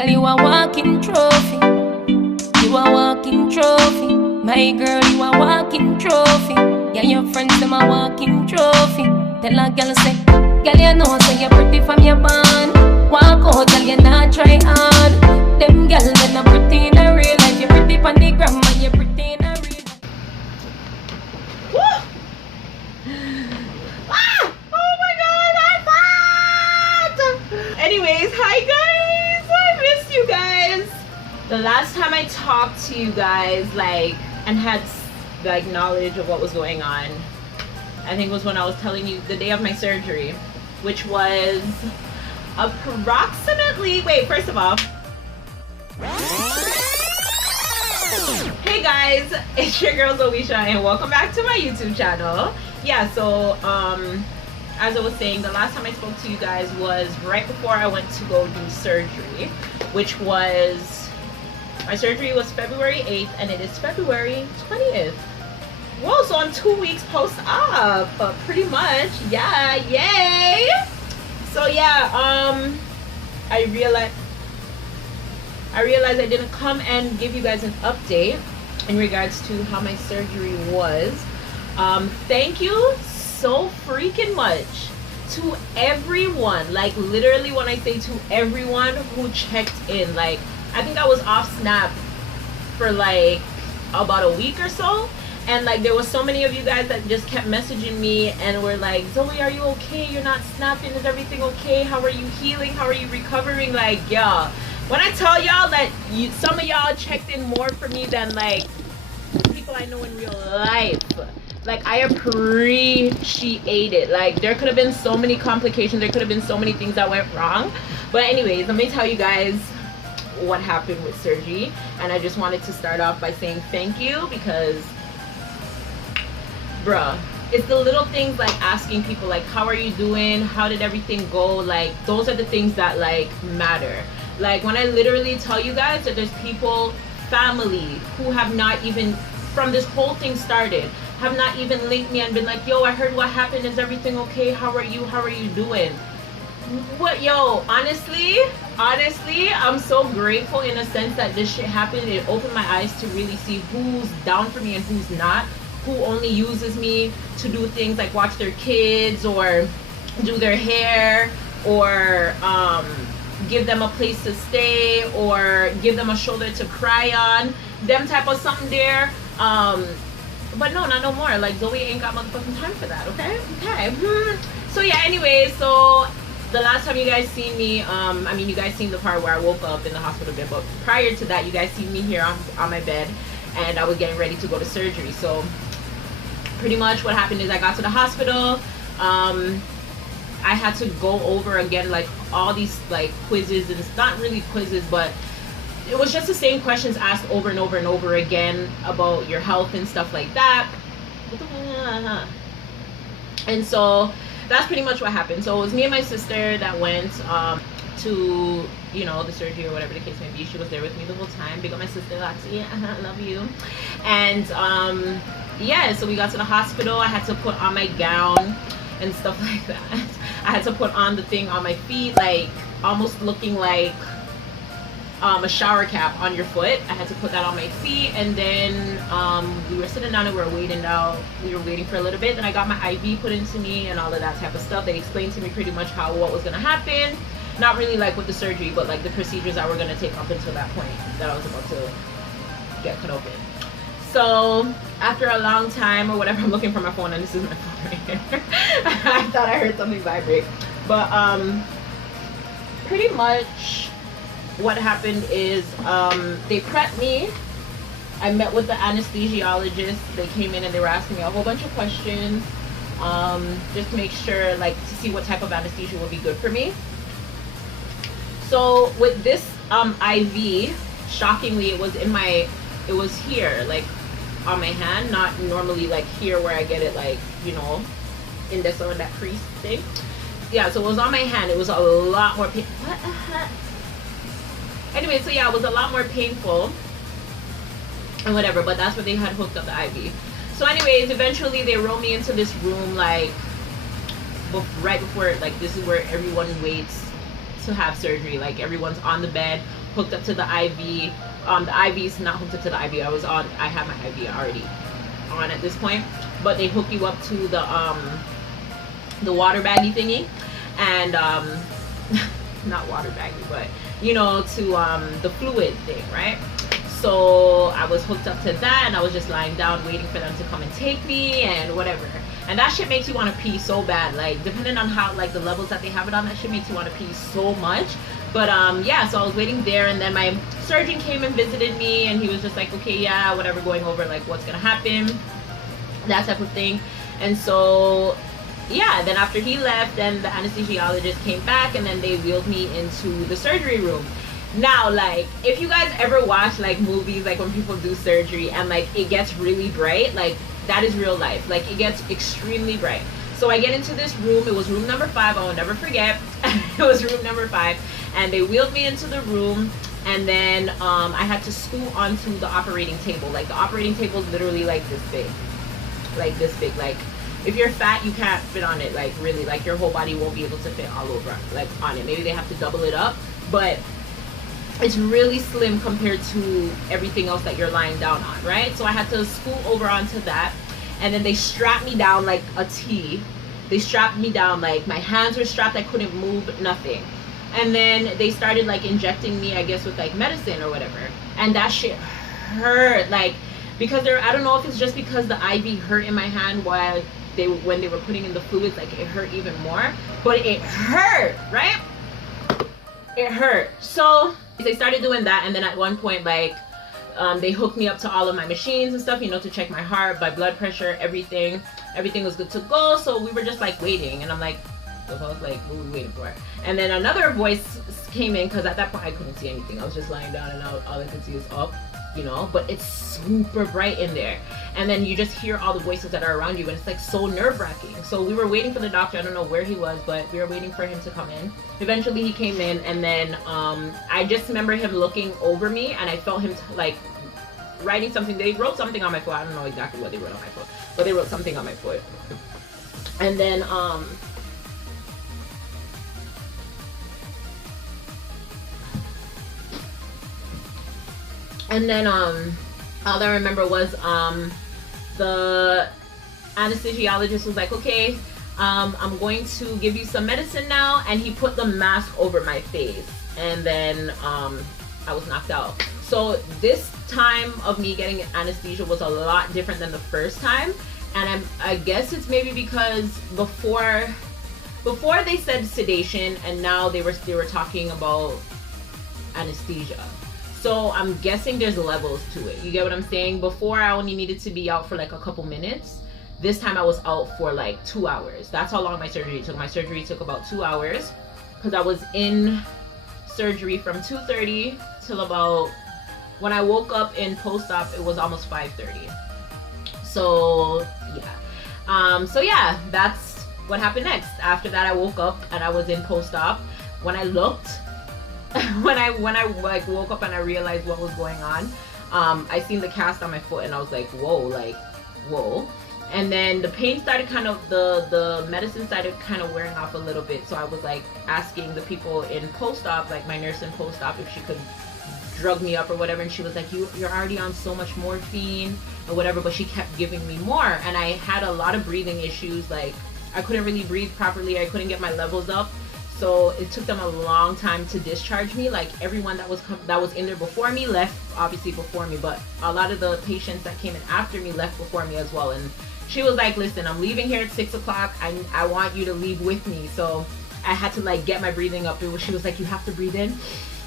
Girl, you a walking trophy. You a walking trophy. My girl, you a walking trophy. Yeah, your friends, them a walking trophy. Tell a girl say, girl, you know say you're pretty from your bond. Walk out, girl, you not try hard. Them girl, they not pretty in a real life. You're pretty from the gram, and you're pretty in a real life. Woo! Ah! Oh my god, I'm fat! Anyways, hi guys! I missed you guys. The last time I talked to you guys, like, and had like knowledge of what was going on, I think was when I was telling you the day of my surgery, which was approximately, wait, first of all, hey guys, it's your girl ZO-ESHAAA and welcome back to my YouTube channel. Yeah, so as I was saying, the last time I spoke to you guys was right before I went to go do surgery, which was, my surgery was February 8th and it is February 20th. Whoa, so I'm 2 weeks post-op, pretty much. Yeah, yay! So yeah, I realized I didn't come and give you guys an update in regards to how my surgery was. Thank you so freaking much to everyone, like literally when I say to everyone who checked in. Like, I think I was off Snap for like about a week or so, and like there was so many of you guys that just kept messaging me and were like, Zoe, are you okay? You're not snapping, is everything okay? How are you healing? How are you recovering? Like, yeah, when I tell y'all that some of y'all checked in more for me than like people I know in real life, like, I appreciate it. Like, there could have been so many complications, there could have been so many things that went wrong, but anyways, let me tell you guys what happened with surgery. And I just wanted to start off by saying thank you, because bruh, it's the little things like asking people like, how are you doing, how did everything go? Like, those are the things that like matter. Like, when I literally tell you guys that there's people, family, who have not even, from this whole thing started, have not even linked me and been like, yo, I heard what happened, is everything okay, how are you doing? What, yo, honestly, I'm so grateful in a sense that this shit happened. It opened my eyes to really see who's down for me and who's not, who only uses me to do things like watch their kids or do their hair or give them a place to stay or give them a shoulder to cry on, them type of something there. But no, not no more. Like, Zoe ain't got motherfucking time for that, okay? Okay. So yeah, anyway, so the last time you guys seen me, I mean, you guys seen the part where I woke up in the hospital bed, but prior to that, you guys seen me here on my bed, and I was getting ready to go to surgery. So pretty much what happened is I got to the hospital. I had to go over again like all these like quizzes, and it's not really quizzes, but it was just the same questions asked over and over and over again about your health and stuff like that. And so that's pretty much what happened. So it was me and my sister that went to, you know, the surgery or whatever the case may be. She was there with me the whole time. Big up my sister, Lexi. I love you. And yeah, so we got to the hospital. I had to put on my gown and stuff like that. I had to put on the thing on my feet, like almost looking like a shower cap on your foot. I had to put that on my feet, and then we were sitting down and we were waiting for a little bit. Then I got my IV put into me and all of that type of stuff. They explained to me pretty much what was going to happen, not really like with the surgery, but like the procedures that were going to take up until that point that I was about to get cut open. So after a long time or whatever, I'm looking for my phone, and this is my phone right here. I thought I heard something vibrate, but pretty much what happened is they prepped me. I met with the anesthesiologist. They came in and they were asking me a whole bunch of questions, just to make sure, like, to see what type of anesthesia would be good for me. So with this IV, shockingly, it was here, like on my hand, not normally like here where I get it, like, you know, in this or that crease thing. Yeah, so it was on my hand. It was a lot more pain. What the heck? Anyway, so yeah, it was a lot more painful and whatever, but that's where they had hooked up the IV. So anyways, eventually they rolled me into this room, like right before, like, this is where everyone waits to have surgery. Like, everyone's on the bed hooked up to the IV. The IV is not hooked up to the IV. I had my IV already on at this point, but they hook you up to the water baggy thingy, and not water baggy, but you know, to the fluid thing, right? So I was hooked up to that, and I was just lying down waiting for them to come and take me and whatever. And that shit makes you want to pee so bad, like depending on how, like, the levels that they have it on, that shit makes you want to pee so much. But yeah, so I was waiting there, and then my surgeon came and visited me, and he was just like, okay, yeah, whatever, going over like what's gonna happen, that type of thing. And so yeah, then after he left, then the anesthesiologist came back, and then they wheeled me into the surgery room. Now, like, if you guys ever watch like movies, like when people do surgery and like it gets really bright, like that is real life. Like it gets extremely bright. So I get into this room. It was room number 5. I will never forget. It was room number 5, and they wheeled me into the room, and then I had to scoot onto the operating table. Like the operating table is literally like this big, like this big. Like if you're fat, you can't fit on it. Like really, like your whole body won't be able to fit all over like on it. Maybe they have to double it up, but it's really slim compared to everything else that you're lying down on, right? So I had to scoot over onto that, and then they strapped me down like a T. They strapped me down, like my hands were strapped, I couldn't move, nothing. And then they started like injecting me, I guess, with like medicine or whatever. And that shit hurt, like, because I don't know if it's just because the IV hurt in my hand while when they were putting in the fluids, like it hurt even more, but it hurt, right? It hurt. So they started doing that, and then at one point, like, they hooked me up to all of my machines and stuff, you know, to check my heart, my blood pressure, everything was good to go. So we were just like waiting, and I'm like, the fuck, like, what were we waiting for? And then another voice came in, because at that point I couldn't see anything. I was just lying down, and all I could see is up, you know, but it's super bright in there. And then you just hear all the voices that are around you, and it's like so nerve-wracking. So we were waiting for the doctor. I don't know where he was, but we were waiting for him to come in. Eventually he came in, and then I just remember him looking over me, and I felt him like writing something. They wrote something on my foot. I don't know exactly what they wrote on my foot, but they wrote something on my foot. And then all I remember was the anesthesiologist was like, okay, I'm going to give you some medicine now, and he put the mask over my face, and then I was knocked out. So this time of me getting anesthesia was a lot different than the first time, and I guess it's maybe because before they said sedation, and now they were talking about anesthesia. So I'm guessing there's levels to it. You get what I'm saying? Before I only needed to be out for like a couple minutes. This time I was out for like 2 hours. That's how long my surgery took. My surgery took about 2 hours, because I was in surgery from 2:30 till about, when I woke up in post-op, it was almost 5:30. So yeah, that's what happened next. After that, I woke up and I was in post-op. When I looked, when I like woke up and I realized what was going on, I seen the cast on my foot, and I was like, whoa. And then the pain started kind of, the medicine started kind of wearing off a little bit. So I was like asking the people in post-op, like my nurse in post-op, if she could drug me up or whatever, and she was like, you're already on so much morphine or whatever, but she kept giving me more. And I had a lot of breathing issues, like I couldn't really breathe properly, I couldn't get my levels up. So it took them a long time to discharge me. Like everyone that was in there before me left, obviously before me, but a lot of the patients that came in after me left before me as well. And she was like, listen, I'm leaving here at 6 o'clock. I want you to leave with me. So I had to like get my breathing up. She was like, you have to breathe in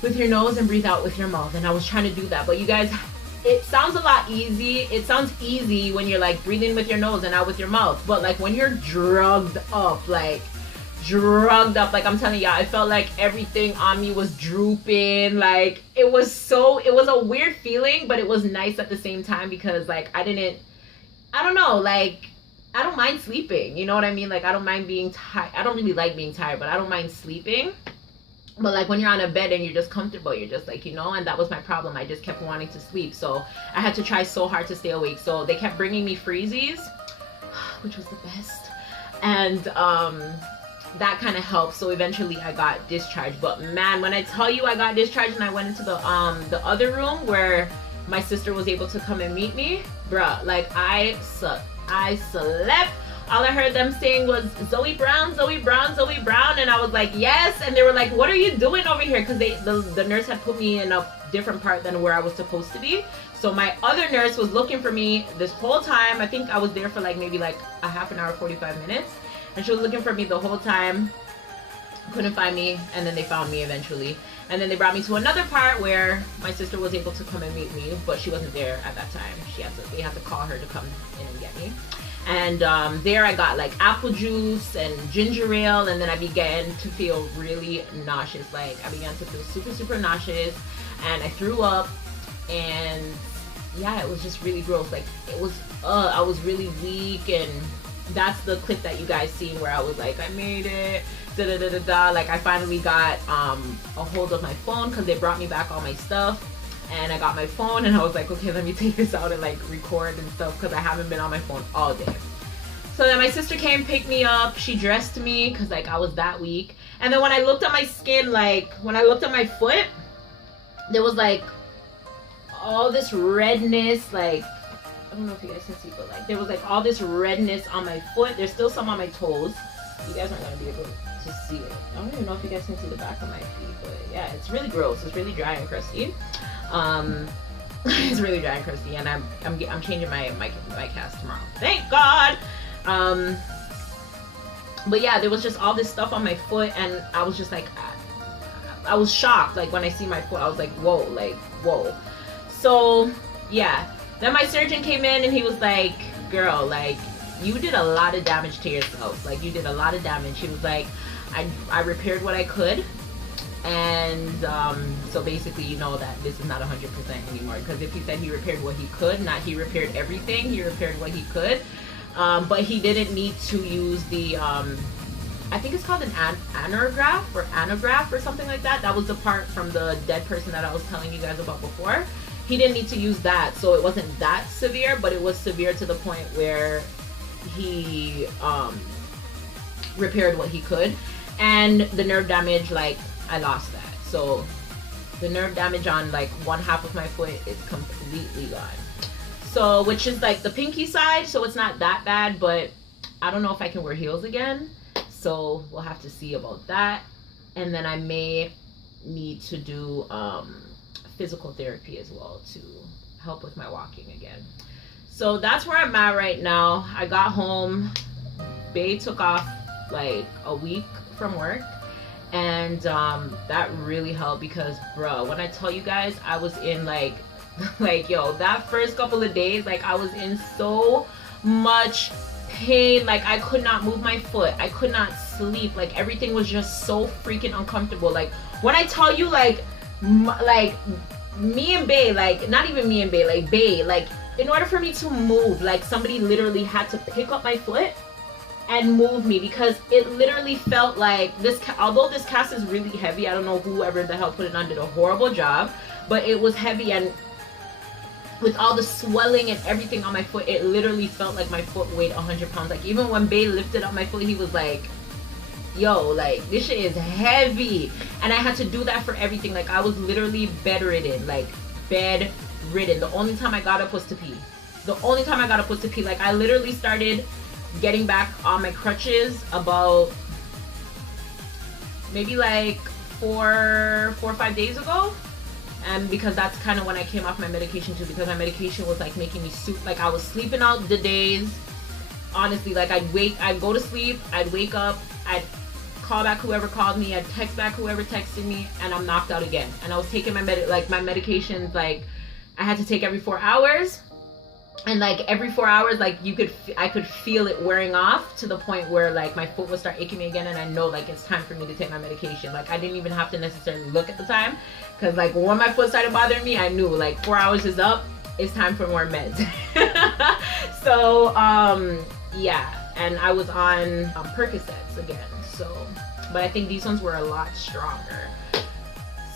with your nose and breathe out with your mouth. And I was trying to do that. But you guys, it sounds a lot easy. It sounds easy when you're like breathing with your nose and out with your mouth. But like when you're drugged up, like I'm telling y'all, I felt like everything on me was drooping. Like it was a weird feeling, but it was nice at the same time, because like I don't know, like I don't mind sleeping, you know what I mean? Like I don't mind being tired. I don't really like being tired, but I don't mind sleeping. But like when you're on a bed and you're just comfortable, you're just like, you know, and that was my problem. I just kept wanting to sleep, so I had to try so hard to stay awake. So they kept bringing me freezies, which was the best. And that kind of helped. So eventually I got discharged. But man, when I tell you I got discharged and I went into the other room where my sister was able to come and meet me, bruh, like I slept. All I heard them saying was Zoe Brown, Zoe Brown, Zoe Brown, and I was like, yes. And they were like, what are you doing over here? Because the nurse had put me in a different part than where I was supposed to be. So my other nurse was looking for me this whole time. I think I was there for like maybe like a half an hour, 45 minutes. And she was looking for me the whole time. Couldn't find me, and then they found me eventually. And then they brought me to another part where my sister was able to come and meet me, but she wasn't there at that time. They had to call her to come in and get me. And there I got like apple juice and ginger ale, and then I began to feel really nauseous. Like I began to feel super, super nauseous, and I threw up, and yeah, it was just really gross. Like it was, I was really weak, and that's the clip that you guys seen where I was like, I made it, da da da da da. Like I finally got a hold of my phone because they brought me back all my stuff. And I got my phone and I was like, okay, let me take this out and like record and stuff because I haven't been on my phone all day. So then my sister came, picked me up. She dressed me because like I was that weak. And then when I looked at my skin, like when I looked at my foot, there was like all this redness. Like, I don't know if you guys can see, but like there was like all this redness on my foot. There's still some on my toes. You guys aren't going to be able to see it. I don't even know if you guys can see the back of my feet, but yeah, it's really gross. It's really dry and crusty. It's really dry and crusty, and I'm changing my cast tomorrow. Thank God. But yeah, there was just all this stuff on my foot, and I was just like, I was shocked. Like when I see my foot, I was like, whoa, like whoa. So yeah, then my surgeon came in and he was like, girl, like you did a lot of damage to yourself. Like you did a lot of damage. He was like, I repaired what I could. And so basically you know that this is not 100% anymore, because if he said he repaired what he could, not he repaired everything, he repaired what he could, but he didn't need to use the I think it's called an anagraph or something like that. That was the part from the dead person that I was telling you guys about before. He didn't need to use that, so it wasn't that severe, but it was severe to the point where he repaired what he could. And the nerve damage, like I lost that. So the nerve damage on like one half of my foot is completely gone. So, which is like the pinky side, so it's not that bad, but I don't know if I can wear heels again. So we'll have to see about that. And then I may need to do physical therapy as well to help with my walking again. So that's where I'm at right now. I got home, Bae took off like a week from work. And that really helped because, bro, when I tell you guys, I was in like yo, that first couple of days, like I was in so much pain. Like I could not move my foot, I could not sleep, like everything was just so freaking uncomfortable. Like when I tell you, like me and Bae, like not even me and Bae, like Bae, like in order for me to move, like somebody literally had to pick up my foot and move me, because it literally felt like this, although this cast is really heavy, I don't know whoever the hell put it on did a horrible job, but it was heavy, and with all the swelling and everything on my foot, it literally felt like my foot weighed 100 pounds. Like even when Bae lifted up my foot, he was like, yo, like this shit is heavy. And I had to do that for everything. Like I was literally bedridden, like bedridden. The only time I got up was to pee. The only time I got up was to pee. Like I literally started getting back on my crutches about maybe like 4 or 5 days ago. And because that's kind of when I came off my medication too, because my medication was like making me like I was sleeping out the days. Honestly, like I'd go to sleep, I'd wake up, I'd call back whoever called me, I'd text back whoever texted me, and I'm knocked out again. And I was taking my medications, like I had to take every 4 hours. And like every 4 hours, like I could feel it wearing off to the point where like my foot would start aching me again, and I know like it's time for me to take my medication. Like I didn't even have to necessarily look at the time, because like when my foot started bothering me, I knew like 4 hours is up, it's time for more meds. So yeah, and I was on Percocets again. So, but I think these ones were a lot stronger.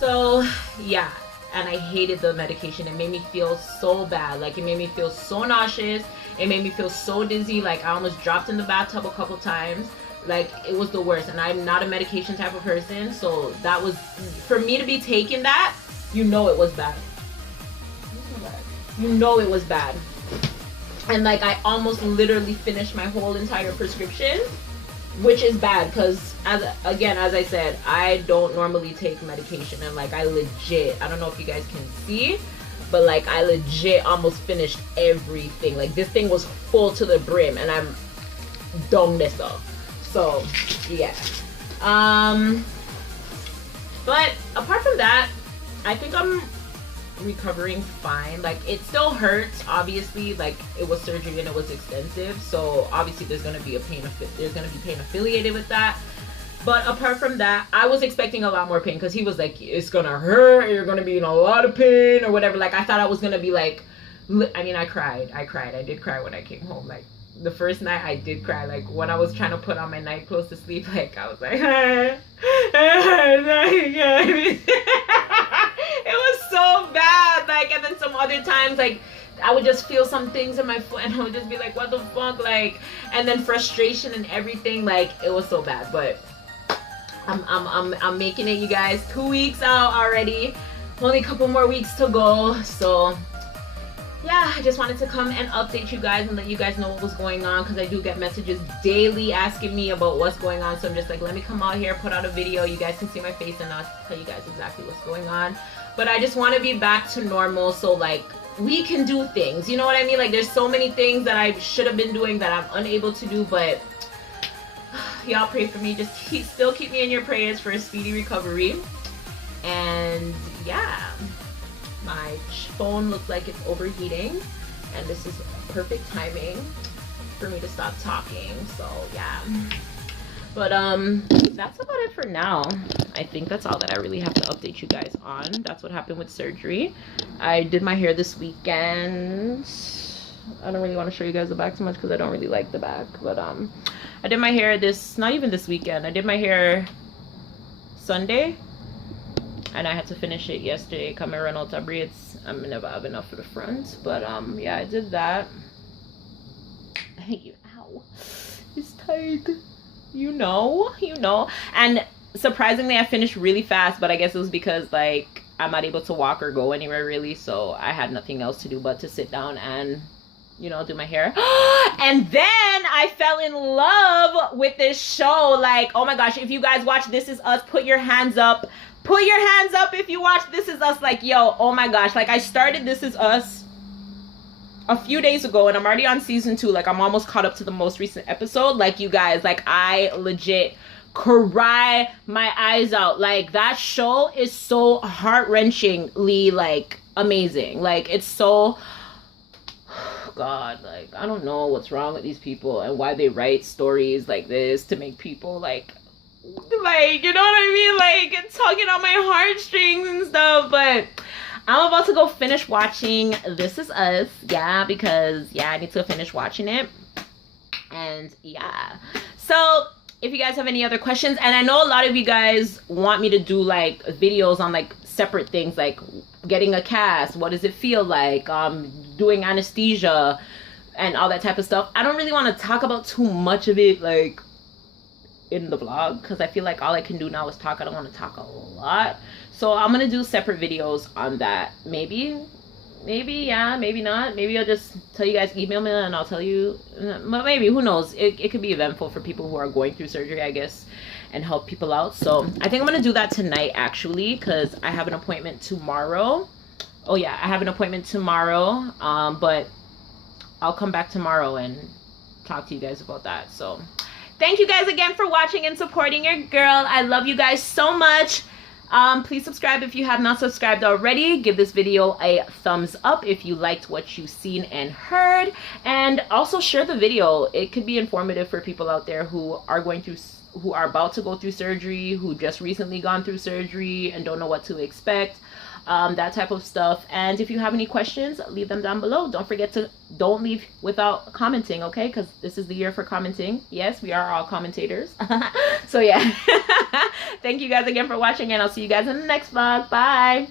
So yeah. And I hated the medication. It made me feel so bad. Like it made me feel so nauseous. It made me feel so dizzy. Like I almost dropped in the bathtub a couple times. Like, it was the worst. And I'm not a medication type of person, so that was, for me to be taking that, you know it was bad. You know it was bad. And like, I almost literally finished my whole entire prescription, which is bad because, as I said, I don't normally take medication. And like, I legit, I don't know if you guys can see, but like, I legit almost finished everything. Like, this thing was full to the brim and I'm done this up. So yeah. But apart from that, I think I'm recovering fine. Like, it still hurts, obviously. Like, it was surgery and it was extensive, so obviously there's gonna be pain affiliated with that. But apart from that, I was expecting a lot more pain because he was like, it's gonna hurt, you're gonna be in a lot of pain or whatever. Like, I thought I was gonna be like, I mean, I cried. I did cry when I came home. Like, the first night I did cry. Like, when I was trying to put on my night clothes to sleep, like, I was like, it was so bad. Like, and then some other times, like, I would just feel some things in my foot and I would just be like, what the fuck? Like, and then frustration and everything. Like, it was so bad. But I'm making it, you guys. 2 weeks out already. Only a couple more weeks to go. So yeah, I just wanted to come and update you guys and let you guys know what was going on, because I do get messages daily asking me about what's going on. So I'm just like, let me come out here, put out a video. You guys can see my face and I'll tell you guys exactly what's going on. But I just want to be back to normal, so like, we can do things, you know what I mean? Like, there's so many things that I should have been doing that I'm unable to do, but y'all pray for me. Just still keep me in your prayers for a speedy recovery. And yeah, my phone looks like it's overheating, and this is perfect timing for me to stop talking. So yeah, but that's about it for now. I think that's all that I really have to update you guys on. That's what happened with surgery. I did my hair this weekend. I don't really want to show you guys the back too much because I don't really like the back, but I did my hair not even this weekend. I did my hair Sunday, and I had to finish it yesterday. Come run out of braids. I'm never have enough for the front, but yeah, I did that. Ow, it's tight. You know. And surprisingly, I finished really fast, but I guess it was because like, I'm not able to walk or go anywhere really, so I had nothing else to do but to sit down and, you know, do my hair. And then I fell in love with this show. Like, oh my gosh, if you guys watch This Is Us, put your hands up. Put your hands up if you watch This Is Us. Like, yo, oh my gosh. Like, I started This Is Us a few days ago, and I'm already on season 2. Like, I'm almost caught up to the most recent episode. Like, you guys, like, I legit cry my eyes out. Like, that show is so heart-wrenchingly, like, amazing. Like, it's so... God, like, I don't know what's wrong with these people and why they write stories like this to make people, like, you know what I mean? Like, it's tugging on my heartstrings and stuff. But I'm about to go finish watching This Is Us. Yeah, because, yeah, I need to finish watching it. And, yeah. So, if you guys have any other questions, and I know a lot of you guys want me to do, like, videos on, like, separate things, like getting a cast, what does it feel like, doing anesthesia and all that type of stuff. I don't really want to talk about too much of it, like, in the vlog, because I feel like all I can do now is talk. I don't want to talk a lot, so I'm gonna do separate videos on that. Maybe, yeah, maybe not. Maybe I'll just tell you guys, email me and I'll tell you. But maybe, who knows? It could be eventful for people who are going through surgery, I guess, and help people out. So I think I'm gonna do that tonight, actually, because I have an appointment tomorrow. Oh yeah, I have an appointment tomorrow, but I'll come back tomorrow and talk to you guys about that. So thank you guys again for watching and supporting your girl. I love you guys so much. Please subscribe if you have not subscribed already. Give this video a thumbs up if you liked what you've seen and heard, and also share the video. It could be informative for people out there who are about to go through surgery, who just recently gone through surgery and don't know what to expect, that type of stuff. And if you have any questions, leave them down below. Don't leave without commenting, okay? Because this is the year for commenting. Yes, we are all commentators. So yeah. Thank you guys again for watching, and I'll see you guys in the next vlog. Bye.